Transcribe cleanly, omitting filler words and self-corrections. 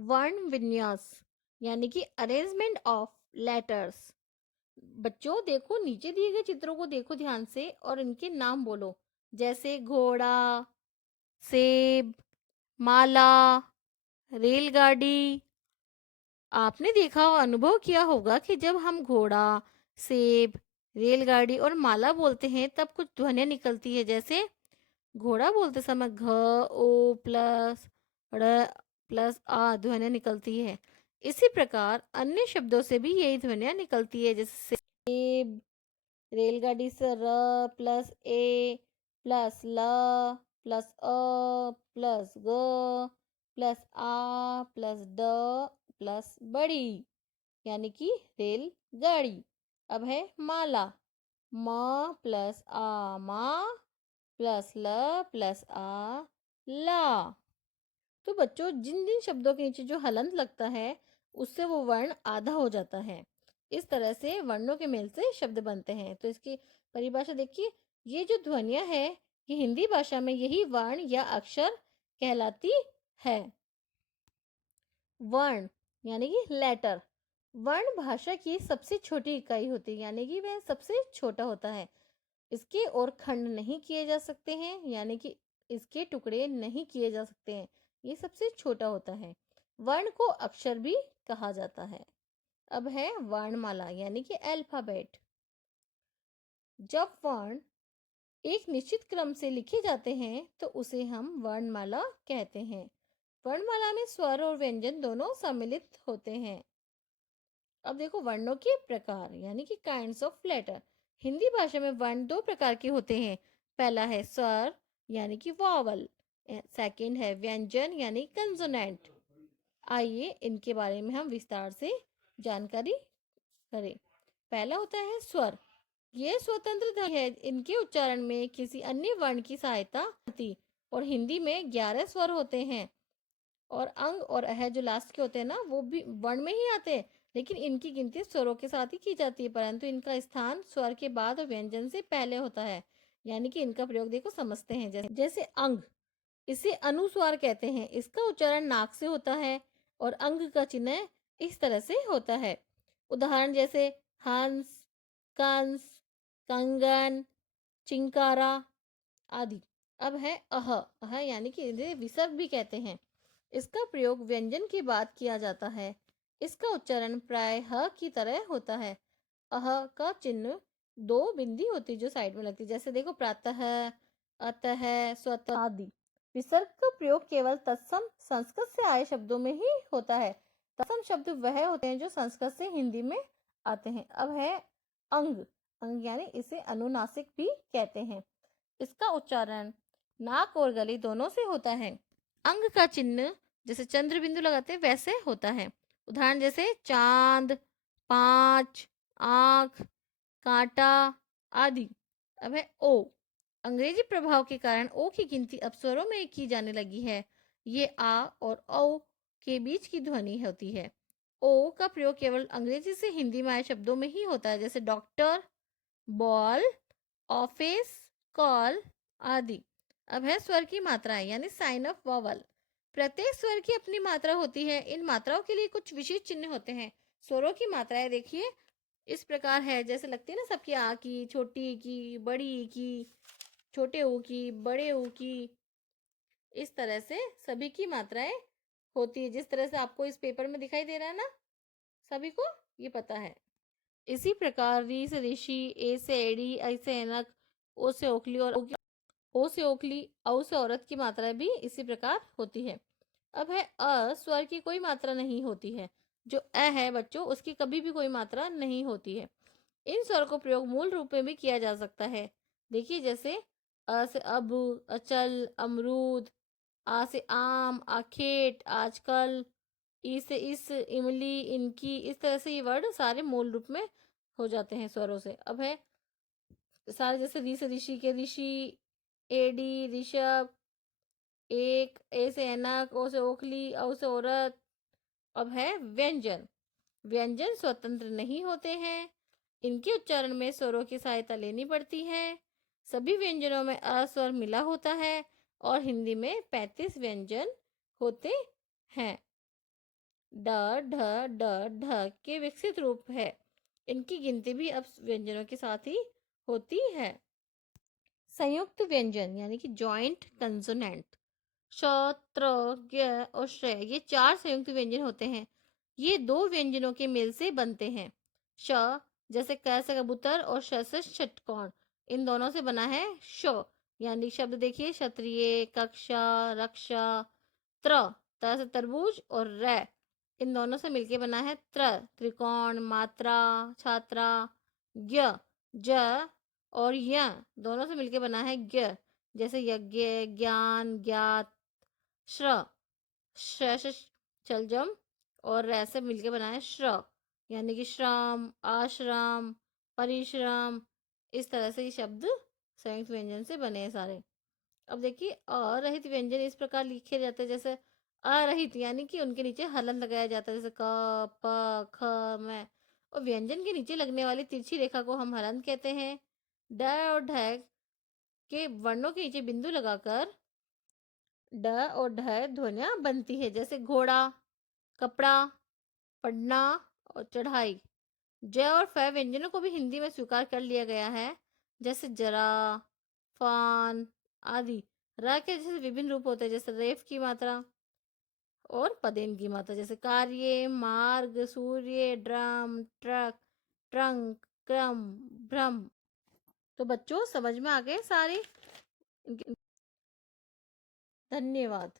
वर्ण विन्यास यानी कि अरेंजमेंट ऑफ लेटर्स। बच्चों देखो, नीचे दिए गए चित्रों को देखो ध्यान से और इनके नाम बोलो, जैसे घोड़ा, सेब, माला, रेलगाड़ी। आपने देखा और अनुभव किया होगा कि जब हम घोड़ा, सेब, रेलगाड़ी और माला बोलते हैं तब कुछ ध्वनियां निकलती है। जैसे घोड़ा बोलते समय घ, ओ प्लस ड़ प्लस आ ध्वनियां निकलती है। इसी प्रकार अन्य शब्दों से भी यही ध्वनियां निकलती है, जैसे सेब, रेलगाड़ी से र प्लस ए प्लस ल प्लस अ प्लस ग प्लस आ प्लस ड प्लस बड़ी, यानी कि रेलगाड़ी। अब है माला, म प्लस आ मा प्लस ल प्लस आ ला। तो बच्चों, जिन जिन शब्दों के नीचे जो हलंत लगता है उससे वो वर्ण आधा हो जाता है। इस तरह से वर्णों के मेल से शब्द बनते हैं। तो इसकी परिभाषा देखिए, ये जो ध्वनियां है ये हिंदी भाषा में यही वर्ण या अक्षर कहलाती है। वर्ण यानी कि लेटर। वर्ण भाषा की सबसे छोटी इकाई होती है, यानी कि वह सबसे छोटा होता है। इसके और खंड नहीं किए जा सकते हैं, यानी कि इसके टुकड़े नहीं किए जा सकते हैं। ये सबसे छोटा होता है। वर्ण को अक्षर भी कहा जाता है। अब है वर्णमाला यानी कि अल्फाबेट। जब वर्ण एक निश्चित क्रम से लिखे जाते हैं तो उसे हम वर्णमाला कहते हैं। वर्णमाला में स्वर और व्यंजन दोनों सम्मिलित होते हैं। अब देखो वर्णों के प्रकार यानी कि काइंड्स ऑफ लेटर। हिंदी भाषा में वर्ण दो प्रकार के होते हैं। पहला है स्वर यानी कि वॉवल, सेकंड है व्यंजन यानी कंसोनेंट। आइए इनके बारे में हम विस्तार से जानकारी करें। पहला होता है स्वर। ये स्वतंत्र ध्वनि है, इनके उच्चारण में किसी अन्य वर्ण की सहायता होती। और हिंदी में 11 स्वर होते हैं। और अंग और अह जो लास्ट के होते हैं ना, वो भी वर्ण में ही आते हैं, लेकिन इनकी गिनती स्वरों के साथ ही की जाती है, परंतु इनका स्थान स्वर के बाद और व्यंजन से पहले होता है। यानी कि इनका प्रयोग देखो समझते हैं। जैसे अंग, इसे अनुस्वार कहते हैं। इसका उच्चारण नाक से होता है और अंग का चिन्ह इस तरह से होता है। उदाहरण जैसे हंस, कंस, कंगन, चिंकारा आदि। अब है अह। अह यानी कि इन्हें विसर्ग भी कहते हैं। इसका प्रयोग व्यंजन के बाद किया जाता है। इसका उच्चारण प्राय ह की तरह होता है। अह का चिन्ह दो बिंदी होती है जो साइड में लगती है, जैसे देखो प्रातः, अतः, स्वतः आदि। विसर्ग का प्रयोग केवल तत्सम संस्कृत से आए शब्दों में ही होता है। तत्सम शब्द वह होते हैं जो संस्कृत से हिंदी में आते हैं। अब है अंग। अंग यानी इसे अनुनासिक भी कहते हैं। इसका उच्चारण नाक और गले दोनों से होता है। अंग का चिन्ह जैसे चंद्र बिंदु लगाते हैं वैसे होता है। उदाहरण जैसे चांद, पांच, आंख, कांटा आदि। अब है ओ। अंग्रेजी प्रभाव के कारण ओ की गिनती अब स्वरों में की जाने लगी है। ये आ और औ के बीच की ध्वनि होती है। ओ का प्रयोग केवल अंग्रेजी से हिंदी में आए शब्दों में ही होता है, जैसे डॉक्टर, बॉल, ऑफिस, कॉल आदि। अब है स्वर की मात्राएं यानी साइन ऑफ वॉवल। प्रत्येक स्वर की अपनी मात्रा होती है। इन मात्राओं के लिए कुछ विशेष चिन्ह होते हैं। स्वरों की मात्राएं देखिए इस प्रकार है, जैसे लगती है ना सबकी आ की, छोटी की, बड़ी की, छोटे ऊ की, बड़े ऊ की। इस तरह से सभी की मात्राएं होती है, जिस तरह से आपको इस पेपर में दिखाई दे रहा है ना, सभी को ये पता है। इसी प्रकार री से ऋषि, ए से एड़ी, ऐ से ऐनक, ओ से ओखली और ओ से ओखली, औ से औरत की मात्राएं भी इसी प्रकार होती है। अब है अ। स्वर की कोई मात्रा नहीं होती है। जो अ है बच्चों, उसकी कभी भी कोई मात्रा नहीं होती है। इन स्वर को प्रयोग मूल रूप में भी किया जा सकता है। देखिए जैसे अ से अब, अचल, अमरूद, आ से आम, आखेट, आजकल, ई से इस, इमली, इनकी। इस तरह से ये वर्ड सारे मूल रूप में हो जाते हैं स्वरों से। अब है सारे जैसे री से ऋषि के ऋषि, एडी, ऋषभ, एक, ए से ऐनक, ओ से ओखली, औ से औरत। अब है व्यंजन। व्यंजन स्वतंत्र नहीं होते हैं। इनके उच्चारण में स्वरों की सहायता लेनी पड़ती है। सभी व्यंजनों में अ स्वर मिला होता है और हिंदी में 35 व्यंजन होते हैं। ड, ढ, ड, ढ के विकसित रूप है। इनकी गिनती भी अब व्यंजनों के साथ ही होती है। संयुक्त व्यंजन यानी कि जॉइंट कंसोनेंट। श, त्र, ज्ञ और श्र ये 4 संयुक्त व्यंजन होते हैं। ये 2 व्यंजनों के मेल से बनते हैं। श जैसे क से कबूतर और श से षटकोण, इन दोनों से बना है श। यानी शब्द देखिए, क्षत्रिय, कक्षा, रक्षा। त्र त से तरबूज और र इन दोनों से मिलके बना है त्रिकोण, मात्रा, छात्रा। ज्ञ ज और य दोनों से मिलके बना है ज्ञ, जैसे यज्ञ, ज्ञान, ज्ञात। श्र श छलजम और रै से मिलके बना है श्र, यानी कि श्रम, आश्रम, परिश्रम। इस तरह से ये शब्द संयुक्त व्यंजन से बने हैं सारे। अब देखिए, अरहित व्यंजन इस प्रकार लिखे जाते हैं, जैसे अरहित यानी कि उनके नीचे हलन लगाया जाता है, जैसे क, प, ख, म। और व्यंजन के नीचे लगने वाली तिरछी रेखा को हम हलन कहते हैं। ड और ढ के वर्णों के नीचे बिंदु लगाकर ड और ढ ध्वनियां बनती है, जैसे घोड़ा, कपड़ा, पढ़ना और चढ़ाई। ज और फ व्यंजनों को भी हिंदी में स्वीकार कर लिया गया है, जैसे जरा, फान आदि। र के जैसे विभिन्न रूप होते हैं, जैसे रेफ की मात्रा और पदेन की मात्रा, जैसे कार्य, मार्ग, सूर्य, ड्रम, ट्रक, ट्रंक, क्रम, भ्रम। तो बच्चों, समझ में आ गए सारी? धन्यवाद।